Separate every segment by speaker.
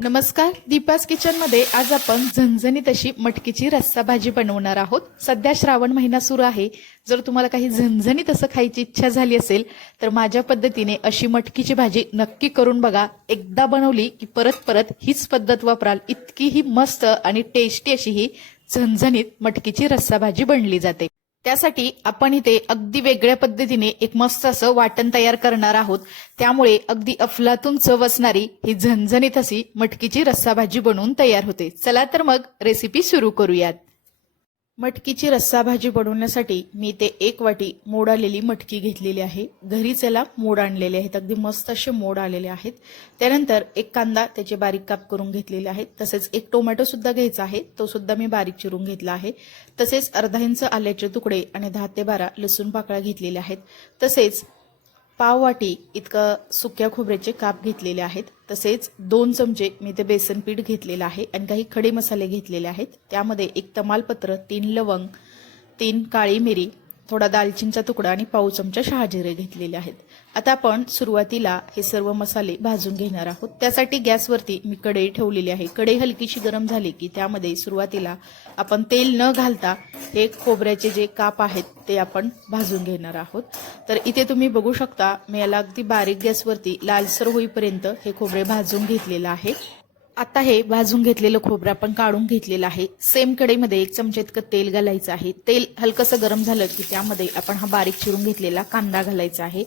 Speaker 1: नमस्कार दीपास किचनमध्ये आज आपण झणझणीत अशी मटकीची रस्सा भाजी बनवणार आहोत. सध्या श्रावण महिना सुरू आहे. जर तुम्हाला काही झणझणीत असं खायची इच्छा झाली असेल तर माझ्या पद्धतीने अशी मटकीची भाजी नक्की करून बघा. एकदा बनवली की परत परत हीच पद्धत वापराल. इतकी ही मस्त आणि टेस्टी अशी ही झणझणीत मटकीची रस्सा भाजी बनली जाते. त्यासाठी आपण इथे अगदी वेगळ्या पद्धतीने एक मस्त असं वाटण तयार करणार आहोत. त्यामुळे अगदी अफलातून चव असणारी ही झणझणीत अशी मटकीची रस्सा भाजी बनवून तयार होते. चला तर मग रेसिपी सुरू करूयात. मटकीची रस्सा भाजी बनवण्यासाठी मी ते एक वाटी मोड आलेली मटकी घेतलेली आहे. घरीच याला मोड आणलेले आहेत. अगदी मस्त असे मोड आलेले आहेत. त्यानंतर एक कांदा त्याचे बारीक काप करून घेतलेले आहेत. तसेच एक टोमॅटो सुद्धा घ्यायचा आहे. तो सुद्धा मी बारीक चिरून घेतला आहे. तसेच अर्धा इंच आल्याचे तुकडे आणि दहा ते बारा लसूण पाकळ्या घेतलेल्या आहेत. तसेच पाव वाटी इतकं सुक्या खोबऱ्याचे काप घेतलेले आहेत. तसेच दोन चमचे मी ते बेसन पीठ घेतलेलं आहे आणि काही खडे मसाले घेतलेले आहेत. त्यामध्ये एक तमालपत्र तीन लवंग तीन काळी मिरी थोडा दालचिनीचा तुकडा आणि पाऊ चमचा शहाजिरे घेतलेले आहेत. आता आपण सुरुवातीला हे सर्व मसाले भाजून घेणार आहोत. त्यासाठी गॅसवरती मी कढई ठेवलेली आहे. कढई हलकीशी गरम झाली की त्यामध्ये सुरुवातीला आपण तेल न घालता हे खोबऱ्याचे जे काप आहेत ते आपण भाजून घेणार आहोत. तर इथे तुम्ही बघू शकता मी याला अगदी बारीक गॅसवरती लालसर होईपर्यंत हे खोबरे भाजून घेतलेलं आहे. आता हे भाजून घेतलेलं खोबरं आपण काढून घेतलेलं आहे. सेम कडेमध्ये एक चमचा इतकं तेल घालायचं आहे. तेल हलकंसं गरम झालं की त्यामध्ये आपण हा बारीक चिरून घेतलेला कांदा घालायचा आहे.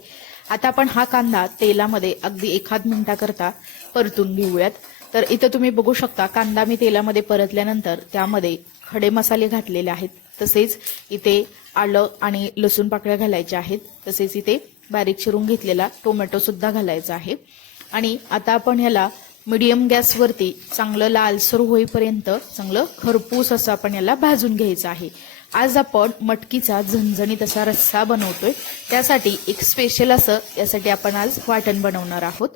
Speaker 1: आता आपण हा कांदा तेलामध्ये अगदी एखाद मिनिटाकरता परतून घेऊयात. तर इथं तुम्ही बघू शकता कांदा मी तेलामध्ये परतल्यानंतर त्यामध्ये खडे मसाले घातलेले आहेत. तसेच इथे आलं आणि लसूण पाकळ्या घालायच्या आहेत. तसेच इथे बारीक चिरून घेतलेला टोमॅटो सुद्धा घालायचा आहे. आणि आता आपण ह्याला मिडियम गॅसवरती चांगलं लालसर होईपर्यंत चांगलं खरपूस असं आपण याला भाजून घ्यायचं आहे. आज आपण मटकीचा झणझणीत असा रस्सा बनवतोय. त्यासाठी एक स्पेशल असं यासाठी आपण आज वाटण बनवणार आहोत.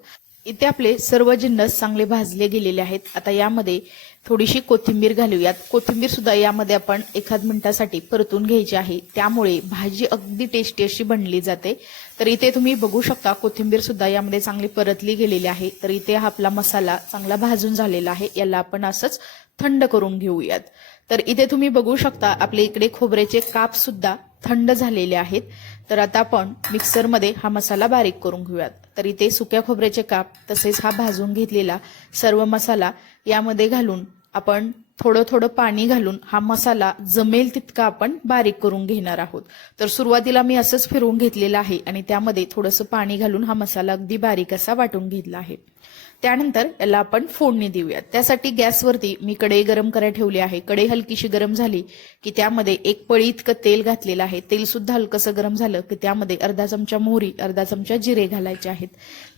Speaker 1: इथे आपले सर्व जिन्नस चांगले भाजले गेलेले आहेत आता यामध्ये थोडीशी कोथिंबीर घालूयात. कोथिंबीर सुद्धा यामध्ये आपण एखाद मिनिटासाठी परतून घ्यायची आहे. त्यामुळे भाजी अगदी टेस्टी अशी बनली जाते. तर इथे तुम्ही बघू शकता कोथिंबीर सुद्धा यामध्ये चांगली परतली गेलेली आहे. तर इथे हा आपला मसाला चांगला भाजून झालेला आहे. याला आपण असंच थंड करून घेऊयात. तर इथे तुम्ही बघू शकता आपल्या इकडे खोबऱ्याचे काप सुद्धा थंड झालेले आहेत. तर आता आपण मिक्सरमध्ये हा मसाला बारीक करून घेऊयात. तर इथे सुक्या खोबऱ्याचे काप तसेच हा भाजून घेतलेला सर्व मसाला यामध्ये घालून आपण थोडं थोडं पाणी घालून हा मसाला जमेल तितका आपण बारीक करून घेणार आहोत. तर सुरुवातीला मी असंच फिरवून घेतलेलं आहे आणि त्यामध्ये थोडंसं पाणी घालून हा मसाला अगदी बारीक असा वाटून घेतला आहे. त्यानंतर याला आपण फोडणी देऊयात. त्यासाठी गॅसवरती मी कढई गरम करायला ठेवली आहे. कढई हलकीशी गरम झाली की त्यामध्ये एक पळी इतकं तेल घातलेलं आहे. तेल सुद्धा हलकंसं गरम झालं की त्यामध्ये अर्धा चमचा मोहरी अर्धा चमचा जिरे घालायचे आहेत.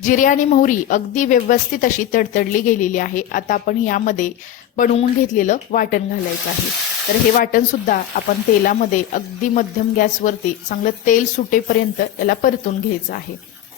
Speaker 1: जिरे आणि मोहरी अगदी व्यवस्थित अशी तडतडली गेलेली आहे. आता आपण यामध्ये बनवून घेतलेलं वाटण घालायचं आहे. तर हे वाटणसुद्धा आपण तेलामध्ये अगदी मध्यम गॅसवरती चांगलं तेल सुटेपर्यंत याला परतून घ्यायचं आहे.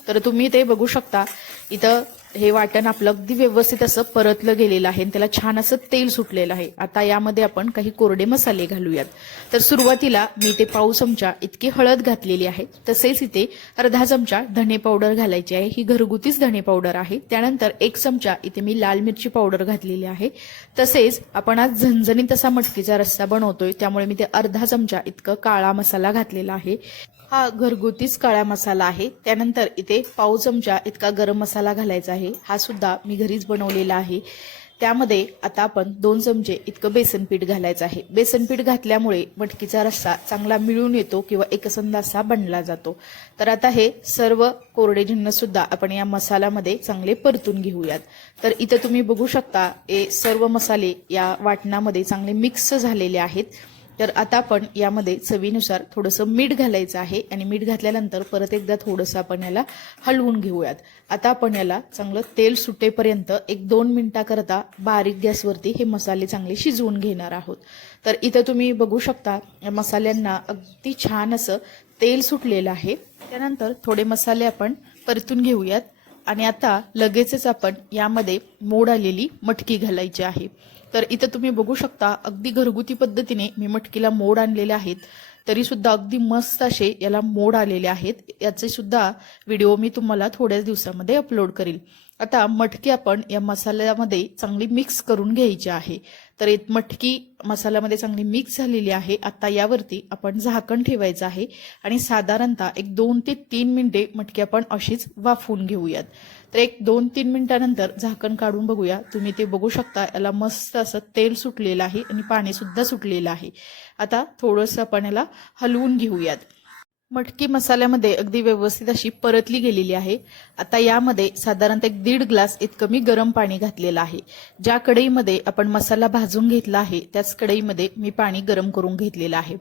Speaker 1: तर तुम्ही ते बघू शकता. इथं हे वाटण आपलं अगदी व्यवस्थित असं परतलं गेलेलं आहे आणि त्याला छान असं तेल सुटलेलं आहे. आता यामध्ये आपण काही कोरडे मसाले घालूयात. तर सुरुवातीला मी ते पाऊ चमचा इतकी हळद घातलेली आहे. तसेच इथे अर्धा चमचा धणे पावडर घालायची आहे. ही घरगुतीच धणे पावडर आहे. त्यानंतर एक चमचा इथे मी लाल मिरची पावडर घातलेली आहे. तसेच आपण आज झणझणीत असा मटकीचा रस्सा बनवतोय. त्यामुळे मी ते अर्धा चमचा इतकं काळा मसाला घातलेला आहे. हा घरगुतीच काळा मसाला आहे. त्यानंतर इथे पाव चमचा इतका गरम मसाला घालायचा आहे. हा सुद्धा मी घरीच बनवलेला आहे. त्यामध्ये आता आपण दोन चमचे इतकं बेसन पीठ घालायचं आहे. बेसन पीठ घातल्यामुळे मटकीचा रस्सा चांगला मिळून येतो किंवा एकसंध असा बनला जातो. तर आता हे सर्व कोरडे झिन्नसुद्धा आपण या मसाल्यामध्ये चांगले परतून घेऊयात. तर इथं तुम्ही बघू शकता हे सर्व मसाले या वाटणामध्ये चांगले मिक्स झालेले आहेत. तर आता आपण यामध्ये चवीनुसार थोडंसं मीठ घालायचं आहे आणि मीठ घातल्यानंतर परत एकदा थोडंसं आपण याला हलवून घेऊयात. आता आपण याला चांगलं तेल सुटेपर्यंत एक दोन मिनटाकरता बारीक गॅसवरती हे मसाले चांगले शिजवून घेणार आहोत. तर इथं तुम्ही बघू शकता या मसाल्यांना अगदी छान असं तेल सुटलेलं आहे. त्यानंतर थोडे मसाले आपण परतून घेऊयात. आणि आता लगेचच आपण यामध्ये मोड आलेली मटकी घालायची आहे. तर इथं तुम्ही बघू शकता अगदी घरगुती पद्धतीने मी मटकीला मोड आणलेले आहेत. तरी सुद्धा अगदी मस्त असे याला मोड आलेले आहेत. याचे सुद्धा व्हिडिओ मी तुम्हाला थोड्याच दिवसामध्ये अपलोड करेल. आता मटकी आपण या मसाल्यामध्ये चांगली मिक्स करून घ्यायची आहे. तर एक मटकी मसाल्यामध्ये चांगली मिक्स झालेली आहे. आता यावरती आपण झाकण ठेवायचं आहे आणि साधारणतः एक दोन ते तीन मिनिटे मटकी आपण अशीच वाफवून घेऊयात. तर एक दोन तीन मिनिटानंतर झाकण काढून बघूया. तुम्ही ते बघू शकता. याला मस्त असं तेल सुटलेलं आहे आणि पाणी सुद्धा सुटलेलं आहे. आता थोडंसं आपण याला हलवून घेऊयात. मटकी मसाल्यामध्ये अगदी व्यवस्थित अशी परतली गेलेली आहे. आता यामध्ये साधारणतः एक दीड ग्लास इतकं मी गरम पाणी घातलेलं आहे. ज्या कढईमध्ये आपण मसाला भाजून घेतला आहे त्याच कढईमध्ये मी पाणी गरम करून घेतलेलं आहे.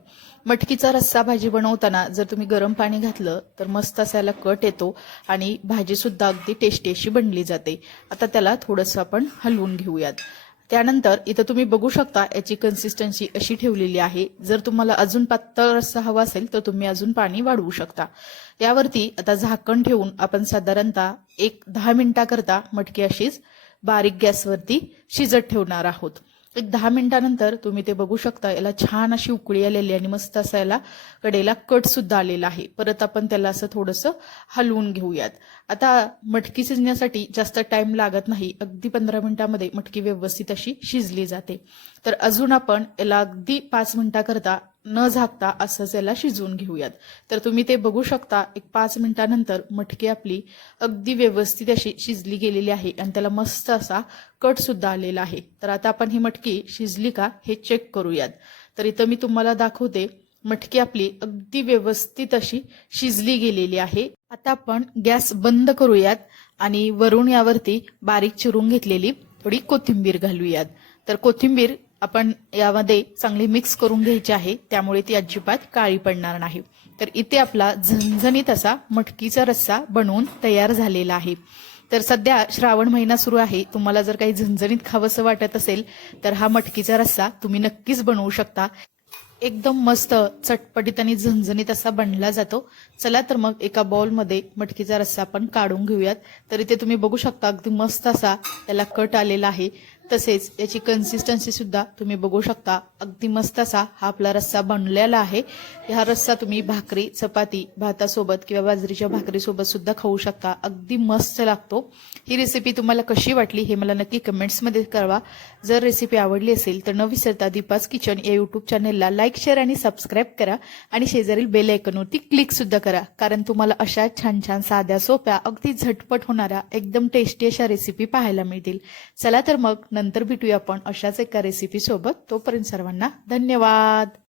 Speaker 1: मटकीचा रस्सा भाजी बनवताना जर तुम्ही गरम पाणी घातलं तर मस्त असायला कट येतो आणि भाजीसुद्धा अगदी टेस्टी अशी बनली जाते. आता त्याला थोडंसं आपण हलवून घेऊयात. त्यानंतर इथं तुम्ही बघू शकता याची कन्सिस्टन्सी अशी ठेवलेली आहे. जर तुम्हाला अजून पातळ रस्सा हवा असेल तर तुम्ही अजून पाणी वाढवू शकता. यावरती आता झाकण ठेवून आपण साधारणतः एक दहा मिनिटाकरता मटकी अशीच बारीक गॅसवरती शिजत ठेवणार आहोत. एक दहा मिनिटानंतर तुम्ही ते बघू शकता. याला छान अशी उकळी आलेली आणि मस्त असा याला कडेला कट सुद्धा आलेला आहे. परत आपण त्याला असं थोडंसं हलवून घेऊयात. आता मटकी शिजण्यासाठी जास्त टाइम लागत नाही. अगदी पंधरा मिनिटामध्ये मटकी व्यवस्थित अशी शिजली जाते. तर अजून आपण याला अगदी पाच मिनिटाकरता न झाकता असंच याला शिजवून घेऊयात. तर तुम्ही ते बघू शकता एक पाच मिनिटानंतर मटकी आपली अगदी व्यवस्थित अशी शिजली गेलेली आहे आणि त्याला मस्त असा कट सुद्धा आलेला आहे. तर आता आपण ही मटकी शिजली का हे चेक करूयात. तर इथं मी तुम्हाला दाखवते मटकी आपली अगदी व्यवस्थित अशी शिजली गेलेली आहे. आता आपण गॅस बंद करूयात आणि वरून यावरती बारीक चिरून घेतलेली थोडी कोथिंबीर घालूयात. तर कोथिंबीर आपण यामध्ये चांगली मिक्स करून घ्यायची आहे त्यामुळे ती अजिबात काळी पडणार नाही. तर इथे आपला झणझणीत असा मटकीचा रस्सा बनवून तयार झालेला आहे. तर सध्या श्रावण महिना सुरू आहे तुम्हाला जर काही झणझणीत खावंसं वाटत असेल तर हा मटकीचा रस्सा तुम्ही नक्कीच बनवू शकता. एकदम मस्त चटपटीत आणि झणझणीत असा बनला जातो. चला तर मग एका बॉलमध्ये मटकीचा रस्सा आपण काढून घेऊयात. तर इथे तुम्ही बघू शकता अगदी मस्त असा त्याला कट आलेला आहे. तसेच याची कन्सिस्टन्सी सुद्धा तुम्ही बघू शकता. अगदी मस्त असा हा आपला रस्सा बनलेला आहे. हा रस्सा तुम्ही भाकरी चपाती भातासोबत किंवा बाजरीच्या भाकरीसोबत सुद्धा खाऊ शकता. अगदी मस्त लागतो. ही रेसिपी तुम्हाला कशी वाटली हे मला नक्की कमेंट्समध्ये कळवा. जर रेसिपी आवडली असेल तर न विसरता दीपाज किचन या युट्यूब चॅनेलला लाईक शेअर आणि सबस्क्राईब करा. आणि शेजारील बेल आयकॉनवरती क्लिक सुद्धा करा. कारण तुम्हाला अशा छान छान साध्या सोप्या अगदी झटपट होणाऱ्या एकदम टेस्टी अशा रेसिपी पाहायला मिळतील. चला तर मग नंतर भेटूया आपण अशाच एका रेसिपीसोबत तोपर्यंत सर्वांना धन्यवाद.